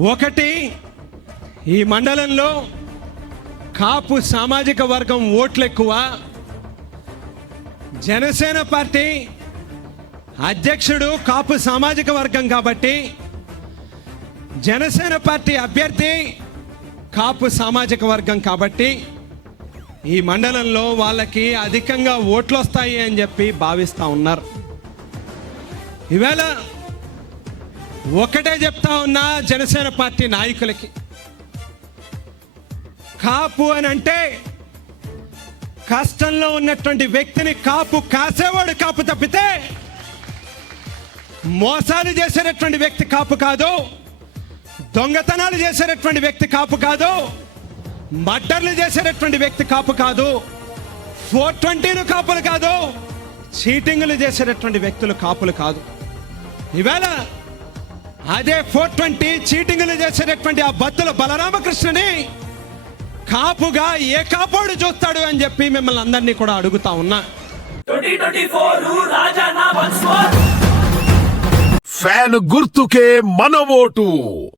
ఒకటి ఈ మండలంలో కాపు సామాజిక వర్గం ఓట్లు ఎక్కువ జనసేన పార్టీ అధ్యక్షుడు కాపు సామాజిక వర్గం కాబట్టి జనసేన పార్టీ అభ్యర్థి కాపు సామాజిక వర్గం కాబట్టి ఈ మండలంలో వాళ్ళకి అధికంగా ఓట్లు వస్తాయి అని చెప్పి భావిస్తూ ఉన్నారు. ఈవేళ ఒకటే చెప్తా ఉన్నా జనసేన పార్టీ నాయకులకి. కాపు అని అంటే కష్టంలో ఉన్నటువంటి వ్యక్తిని కాపు కాసేవాడు కాపు తప్పితే మోసాలు చేసేటటువంటి వ్యక్తి కాపు కాదు దొంగతనాలు చేసేటటువంటి వ్యక్తి కాపు కాదు మర్డర్లు చేసేటటువంటి వ్యక్తి కాపు కాదు ఫోర్ ట్వంటీలు కాపులు కాదు చీటింగ్లు చేసేటటువంటి వ్యక్తులు కాపులు కాదు. ఈవేళ అదే ఫోర్ ట్వంటీ చీటింగ్లు చేసేటటువంటి ఆ బత్తుల బలరామకృష్ణని కాపుగా ఏ కాపోడు చూస్తాడు అని చెప్పి మిమ్మల్ని అందరినీ కూడా అడుగుతా ఉన్నా. ఫ్యాన్ గుర్తుకే మన ఓటు